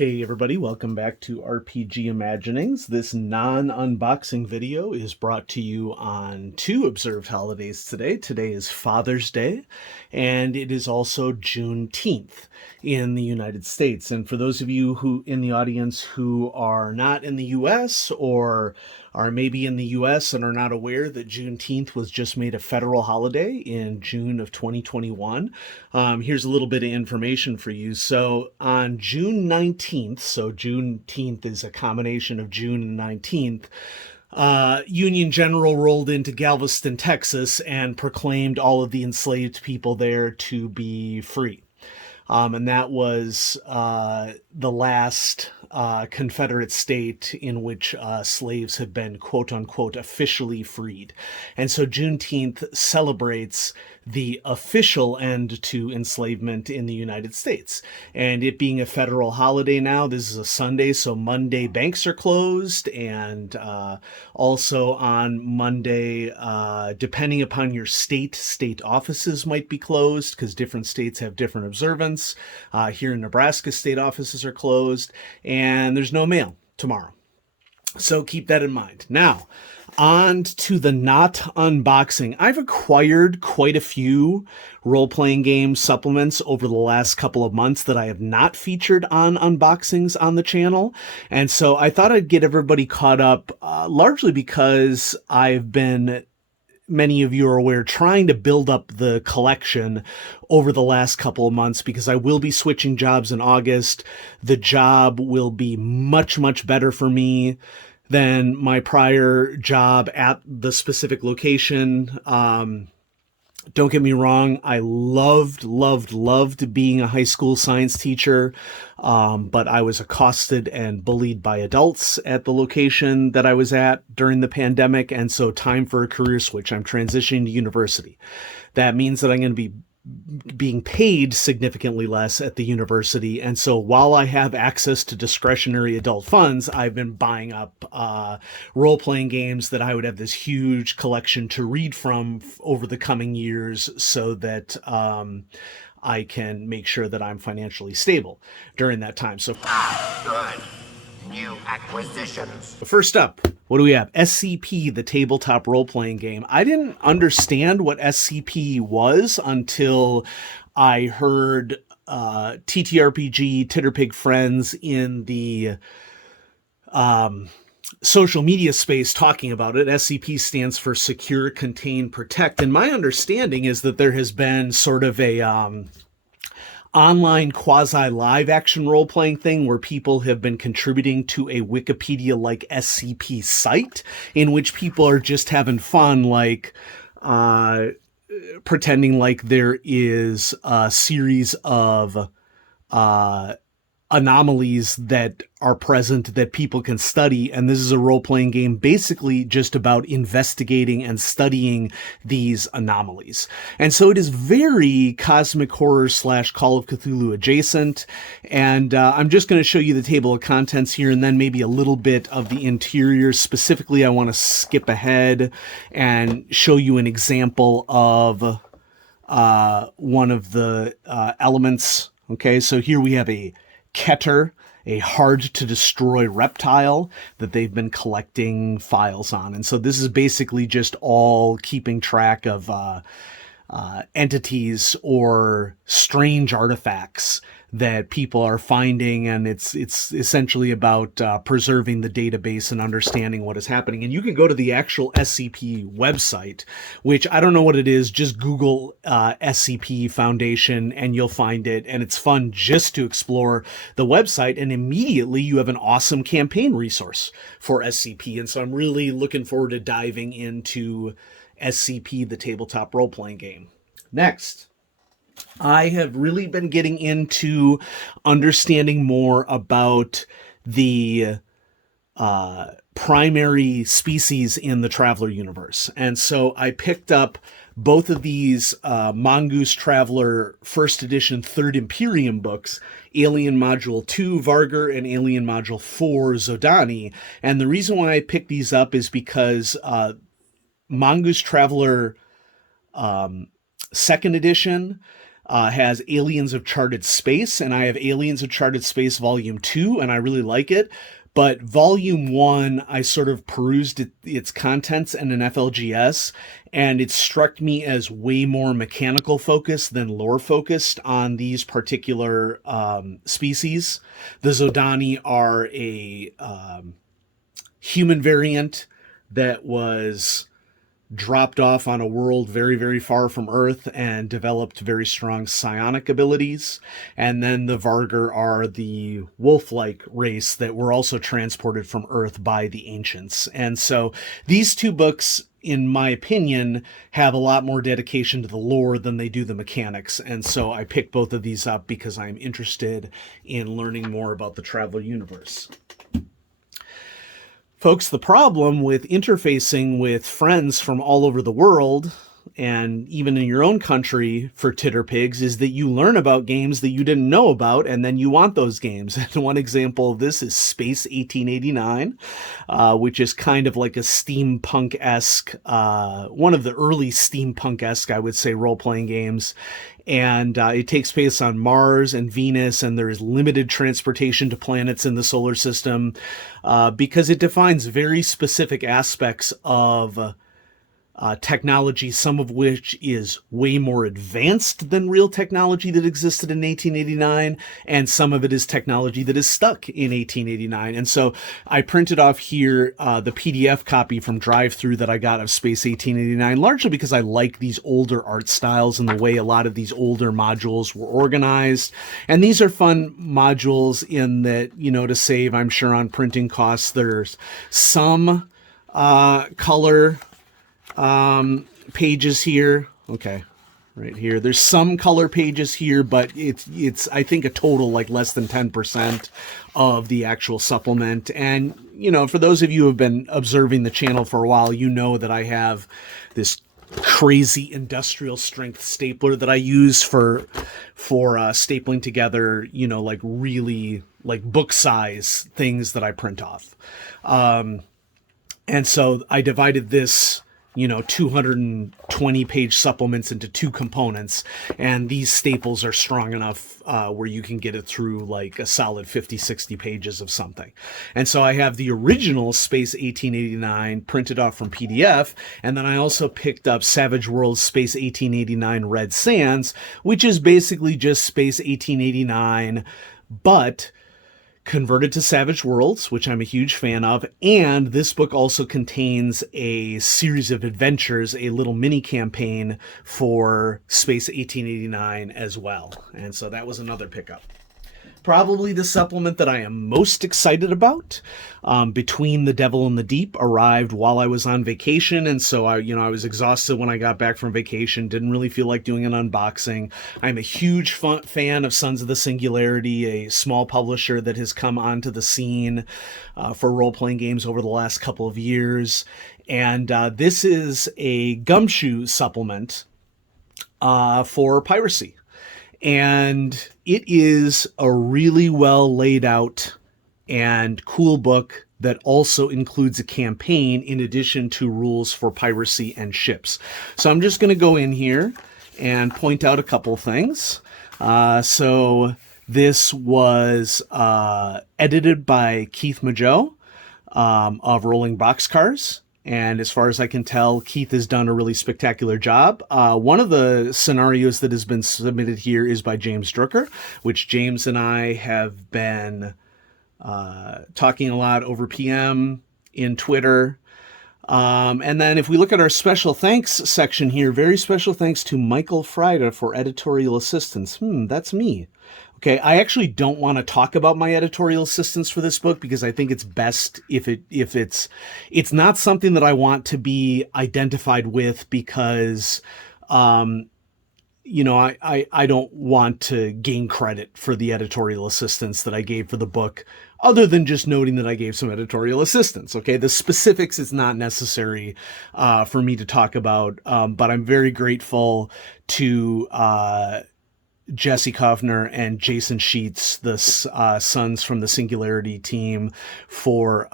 Hey everybody, welcome back to RPG Imaginings. This non-unboxing video is brought to you on two observed holidays today. Today is Father's Day, and it is also Juneteenth in the United States. And for those of you who in the audience who are not in the US or are maybe in the US and are not aware that Juneteenth was just made a federal holiday in June of 2021, here's a little bit of information for you. So on June 19th, so Juneteenth is a combination of June and 19th, Union General rolled into Galveston, Texas, and proclaimed all of the enslaved people there to be free. And that was the last Confederate state in which slaves have been, quote unquote, officially freed. And so Juneteenth celebrates the official end to enslavement in the United States. And it being a federal holiday now, this is a Sunday, so Monday banks are closed. And also on Monday, depending upon your state offices might be closed because different states have different observance. Here in Nebraska, state offices are closed, and there's no mail tomorrow. So keep that in mind. Now, on to the not unboxing. I've acquired quite a few role-playing game supplements over the last couple of months that I have not featured on unboxings on the channel. And so I thought I'd get everybody caught up, largely because I've been, many of you are aware, trying to build up the collection over the last couple of months because I will be switching jobs in August. The job will be much, much better for me than my prior job at the specific location. Don't get me wrong, I loved being a high school science teacher, but I was accosted and bullied by adults at the location that I was at during the pandemic, and so time for a career switch. I'm transitioning to university. That means that I'm going to be being paid significantly less at the university. And so while I have access to discretionary adult funds, I've been buying up role-playing games that I would have this huge collection to read from over the coming years so that I can make sure that I'm financially stable during that time. So Good. New acquisitions. first up, what do we have? SCP, the tabletop role-playing game. I didn't understand what SCP was until I heard TTRPG, Titterpig friends in the social media space talking about it. SCP stands for Secure, Contain, Protect. And my understanding is that there has been sort of a online quasi-live action role-playing thing where people have been contributing to a Wikipedia-like SCP site in which people are just having fun, like pretending like there is a series of anomalies that are present that people can study, and this is a role-playing game basically just about investigating and studying these anomalies. And so it is very cosmic horror / Call of Cthulhu adjacent, and I'm just going to show you the table of contents here and then maybe a little bit of the interior. Specifically, I want to skip ahead and show you an example of one of the elements. Okay, so here we have a Keter, a hard-to-destroy reptile that they've been collecting files on. And so this is basically just all keeping track of entities or strange artifacts that people are finding, and it's essentially about preserving the database and understanding what is happening. And you can go to the actual SCP website, which I don't know what it is. Just Google SCP Foundation and you'll find it, and it's fun just to explore the website, and immediately you have an awesome campaign resource for SCP. And so I'm really looking forward to diving into SCP, the tabletop role-playing game. Next, I have really been getting into understanding more about the primary species in the Traveler universe. And so I picked up both of these Mongoose Traveler First Edition Third Imperium books, Alien Module 2 Vargr and Alien Module 4 Zodani. And the reason why I picked these up is because Mongoose Traveler Second Edition has Aliens of Charted Space, and I have Aliens of Charted Space Volume 2, and I really like it. But Volume 1, I sort of perused its contents in an FLGS, and it struck me as way more mechanical focused than lore focused on these particular species. The Zodani are a human variant that was dropped off on a world very, very far from Earth and developed very strong psionic abilities. And then the Vargar are the wolf-like race that were also transported from Earth by the ancients. And so these two books, in my opinion, have a lot more dedication to the lore than they do the mechanics. And so I picked both of these up because I'm interested in learning more about the Traveler universe. Folks, the problem with interfacing with friends from all over the world, and even in your own country for titterpigs, is that you learn about games that you didn't know about, and then you want those games. And one example of this is Space 1889, which is kind of like a steampunk-esque, one of the early steampunk-esque, I would say, role-playing games. And it takes place on Mars and Venus, and there is limited transportation to planets in the solar system because it defines very specific aspects of technology, some of which is way more advanced than real technology that existed in 1889, and some of it is technology that is stuck in 1889. And so I printed off here the PDF copy from DriveThru that I got of Space 1889, largely because I like these older art styles and the way a lot of these older modules were organized. And these are fun modules in that, you know, to save, I'm sure, on printing costs, there's some color pages here. Okay, right here. There's some color pages here, but it's I think a total like less than 10% of the actual supplement. And, you know, for those of you who have been observing the channel for a while, you know that I have this crazy industrial strength stapler that I use for stapling together, you know, like really like book size things that I print off. And so I divided this, you know, 220 page supplements into two components, and these staples are strong enough where you can get it through like a solid 50-60 pages of something. And so I have the original Space 1889 printed off from PDF, and then I also picked up Savage Worlds Space 1889 Red Sands, which is basically just Space 1889 but converted to Savage Worlds, which I'm a huge fan of. And this book also contains a series of adventures, a little mini campaign for Space 1889 as well. And so that was another pickup. Probably the supplement that I am most excited about, Between the Devil and the Deep, arrived while I was on vacation, and so I was exhausted when I got back from vacation, didn't really feel like doing an unboxing. I'm a huge fan of Sons of the Singularity, a small publisher that has come onto the scene for role-playing games over the last couple of years, and this is a gumshoe supplement for piracy. And it is a really well laid out and cool book that also includes a campaign in addition to rules for piracy and ships. So I'm just going to go in here and point out a couple things. So this was edited by Keith Mageau of Rolling Boxcars. And as far as I can tell, Keith has done a really spectacular job. One of the scenarios that has been submitted here is by James Drucker, which James and I have been talking a lot over PM in Twitter. And then if we look at our special thanks section here, very special thanks to Michael Frida for editorial assistance. That's me. Okay, I actually don't want to talk about my editorial assistance for this book because I think it's best if it's not something that I want to be identified with because, I don't want to gain credit for the editorial assistance that I gave for the book, other than just noting that I gave some editorial assistance. Okay, the specifics is not necessary for me to talk about, but I'm very grateful to Jesse Kovner and Jason Sheets, the Sons from the Singularity team, for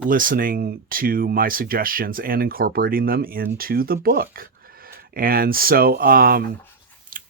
listening to my suggestions and incorporating them into the book. And so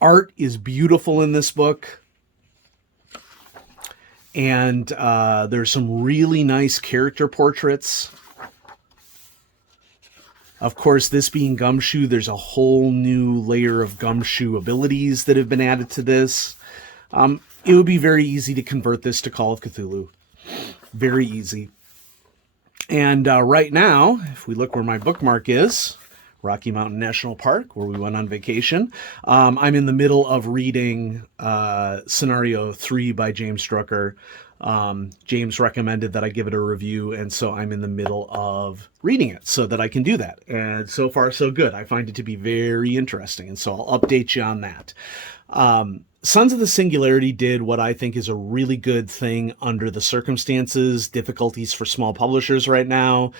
Art is beautiful in this book. And there's some really nice character portraits. Of course, this being Gumshoe, there's a whole new layer of Gumshoe abilities that have been added to this. It would be very easy to convert this to Call of Cthulhu. Very easy. And right now, if we look where my bookmark is, Rocky Mountain National Park, where we went on vacation, I'm in the middle of reading Scenario 3 by James Drucker. James recommended that I give it a review, and so I'm in the middle of reading it so that I can do that. And so far, so good. I find it to be very interesting, and so I'll update you on that. Sons of the Singularity did what I think is a really good thing under the circumstances, difficulties for small publishers right now.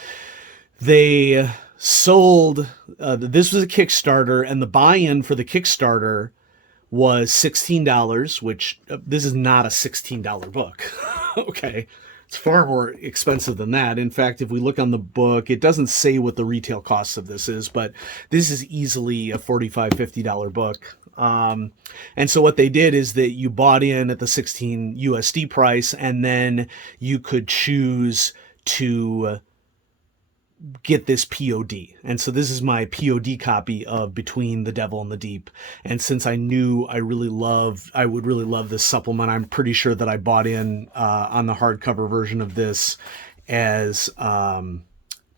They sold, this was a Kickstarter, and the buy-in for the Kickstarter was $16, which this is not a $16 book. Okay. It's far more expensive than that. In fact, if we look on the book, it doesn't say what the retail cost of this is, but this is easily a $45, $50 book. And so what they did is that you bought in at the 16 USD price, and then you could choose to get this POD. And so this is my POD copy of Between the Devil and the Deep. And since I knew I would really love this supplement, I'm pretty sure that I bought in on the hardcover version of this as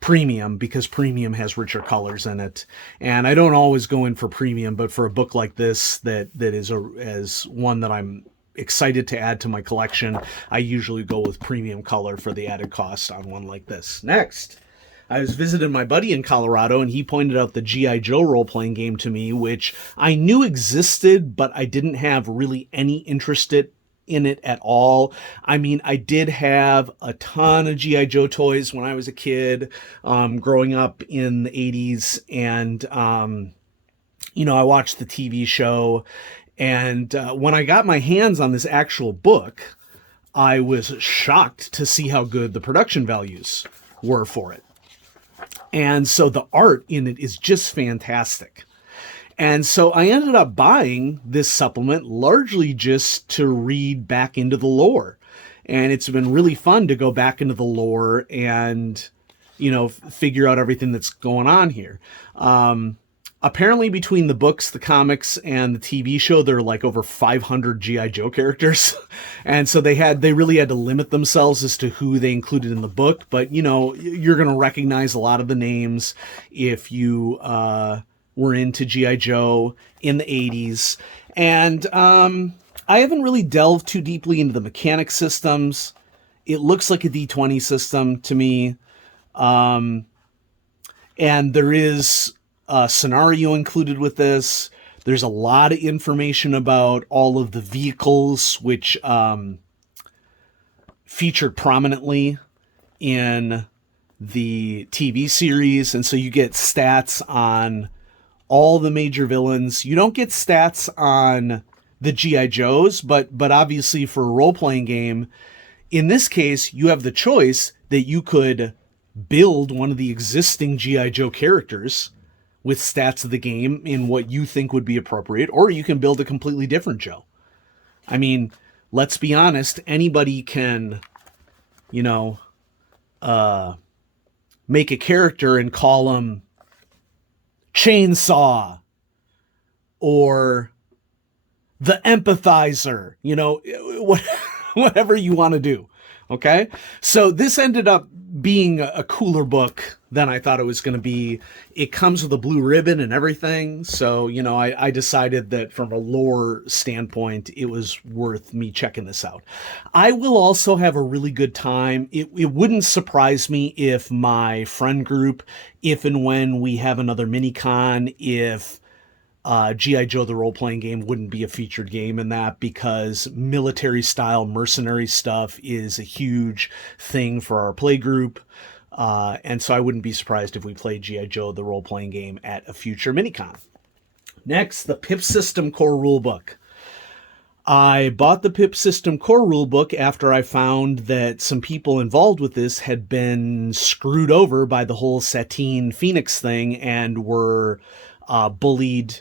premium, because premium has richer colors in it. And I don't always go in for premium, but for a book like this that is as one that I'm excited to add to my collection, I usually go with premium color for the added cost on one like this. Next, I was visiting my buddy in Colorado, and he pointed out the G.I. Joe role-playing game to me, which I knew existed, but I didn't have really any interest in it at all. I mean, I did have a ton of G.I. Joe toys when I was a kid, growing up in the 80s, and, I watched the TV show, and when I got my hands on this actual book, I was shocked to see how good the production values were for it. And so the art in it is just fantastic. And so I ended up buying this supplement largely just to read back into the lore. And it's been really fun to go back into the lore and, figure out everything that's going on here. Apparently between the books, the comics, and the TV show, there are like over 500 G.I. Joe characters. And so they really had to limit themselves as to who they included in the book. But, you're going to recognize a lot of the names if you were into G.I. Joe in the 80s. And I haven't really delved too deeply into the mechanic systems. It looks like a D20 system to me. And there is a scenario included with this. There's a lot of information about all of the vehicles, which featured prominently in the TV series. And so you get stats on all the major villains. You don't get stats on the G.I. Joes, but obviously for a role-playing game, in this case, you have the choice that you could build one of the existing G.I. Joe characters with stats of the game in what you think would be appropriate, or you can build a completely different Joe. I mean, let's be honest, anybody can, make a character and call him Chainsaw or the Empathizer, whatever you want to do. Okay. So this ended up being a cooler book than I thought it was going to be. It comes with a blue ribbon and everything. So, I decided that from a lore standpoint, it was worth me checking this out. I will also have a really good time. It wouldn't surprise me if my friend group, if and when we have another mini-con, if G.I. Joe, the role-playing game, wouldn't be a featured game in that, because military-style mercenary stuff is a huge thing for our play group. And so I wouldn't be surprised if we played G.I. Joe, the role-playing game, at a future mini-con. Next, the PIP System Core Rulebook. I bought the PIP System Core Rulebook after I found that some people involved with this had been screwed over by the whole Satine Phoenix thing and were bullied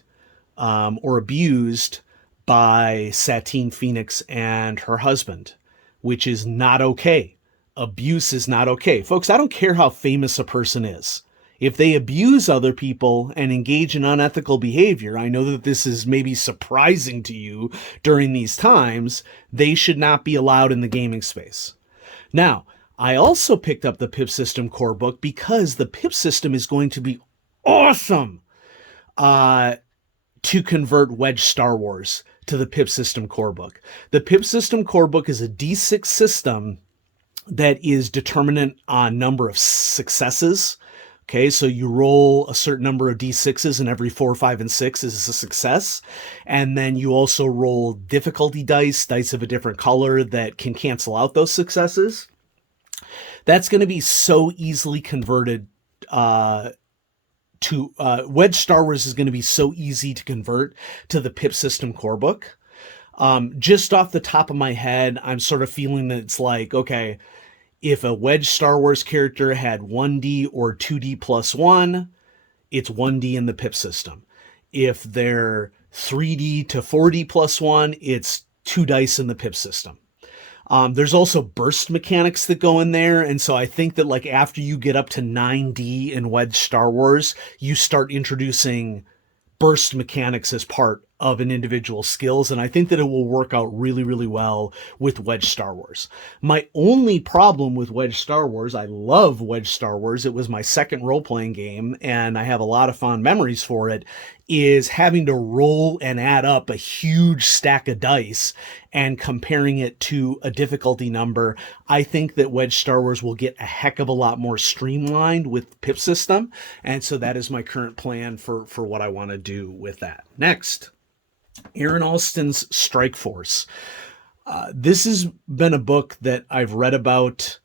or abused by Satine Phoenix and her husband, which is not okay. Abuse is not okay. Folks, I don't care how famous a person is. If they abuse other people and engage in unethical behavior, I know that this is maybe surprising to you during these times, they should not be allowed in the gaming space. Now, I also picked up the PIP System core book because the PIP System is going to be awesome to convert Wedge Star Wars to the PIP System core book. The PIP System core book is a D6 system that is determinant on number of successes. Okay, so you roll a certain number of D6s, and every 4, 5, and 6 is a success. And then you also roll difficulty dice of a different color that can cancel out those successes. That's going to be so easily converted to Wedge Star Wars is going to be so easy to convert to the PIP System core book. Just off the top of my head, I'm sort of feeling that it's like, okay, if a Wedge Star Wars character had 1D or 2D plus 1, it's 1D in the PIP system. If they're 3D to 4D plus 1, it's 2 dice in the PIP system. There's also burst mechanics that go in there, and so I think that like after you get up to 9D in Wedge Star Wars, you start introducing burst mechanics as part of an individual skills, and I think that it will work out really, really well with Wedge Star Wars. My only problem with Wedge Star Wars, I love Wedge Star Wars, it was my second role-playing game, and I have a lot of fond memories for it, is having to roll and add up a huge stack of dice and comparing it to a difficulty number. I think that Wedge Star Wars will get a heck of a lot more streamlined with PIP system, and so that is my current plan for what I want to do with that. Next, Aaron Alston's Strike Force. This has been a book that I've read about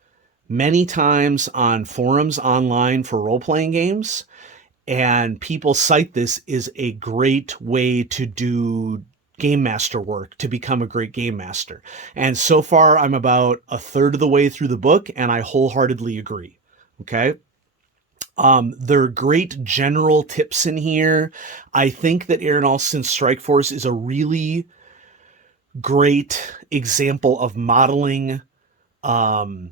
many times on forums online for role-playing games, and people cite this as a great way to do game master work, to become a great game master. And so far, I'm about a third of the way through the book, and I wholeheartedly agree. Okay? There are great general tips in here. I think that Aaron Alston's Strike Force is a really great example of modeling go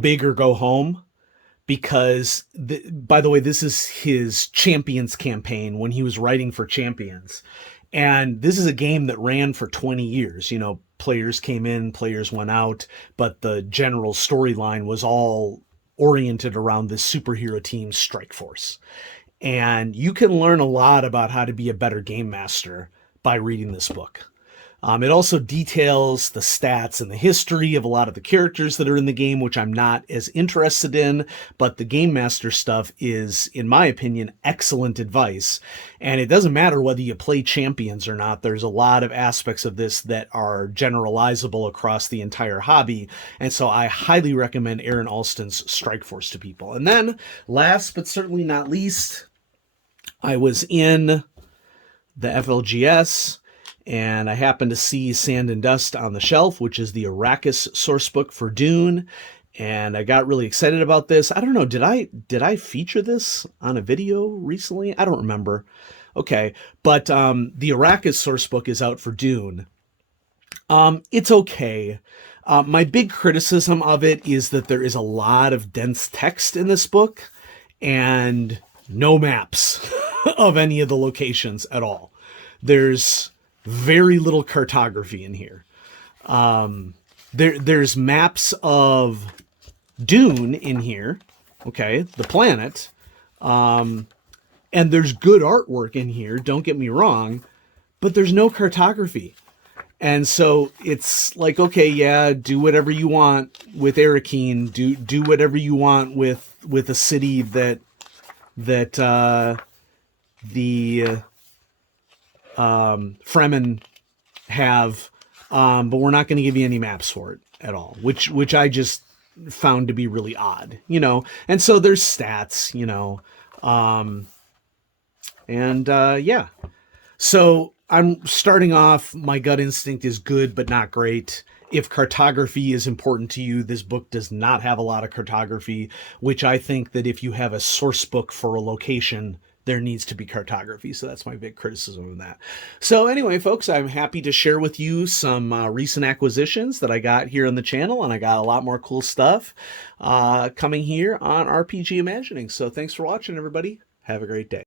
big or go home, because by the way, this is his Champions campaign when he was writing for Champions, and this is a game that ran for 20 years. You know, players came in, players went out, but the general storyline was all oriented around this superhero team, Strike Force. And you can learn a lot about how to be a better game master by reading this book. It also details the stats and the history of a lot of the characters that are in the game, which I'm not as interested in, but the game master stuff is, in my opinion, excellent advice. And it doesn't matter whether you play Champions or not. There's a lot of aspects of this that are generalizable across the entire hobby. And so I highly recommend Aaron Alston's Strike Force to people. And then last but certainly not least, I was in the FLGS, and I happened to see Sand and Dust on the shelf, which is the Erakis sourcebook for Dune, and I got really excited about this. I don't know, did I feature this on a video recently? I don't remember. Okay, but the Erakis sourcebook is out for Dune. It's okay. My big criticism of it is that there is a lot of dense text in this book and no maps of any of the locations at all. There's very little cartography in here. There's maps of Dune in here, okay, the planet, and there's good artwork in here, don't get me wrong, but there's no cartography. And so it's like, okay, yeah, do whatever you want with Erakis, do whatever you want with a city that the Fremen have, but we're not going to give you any maps for it at all, which I just found to be really odd, you know. And so there's stats, you know, yeah. So I'm starting off, my gut instinct is good, but not great. If cartography is important to you, this book does not have a lot of cartography, which I think that if you have a source book for a location, there needs to be cartography. So that's my big criticism of that. So anyway, folks, I'm happy to share with you some recent acquisitions that I got here on the channel, and I got a lot more cool stuff coming here on RPG Imagining. So thanks for watching, everybody. Have a great day.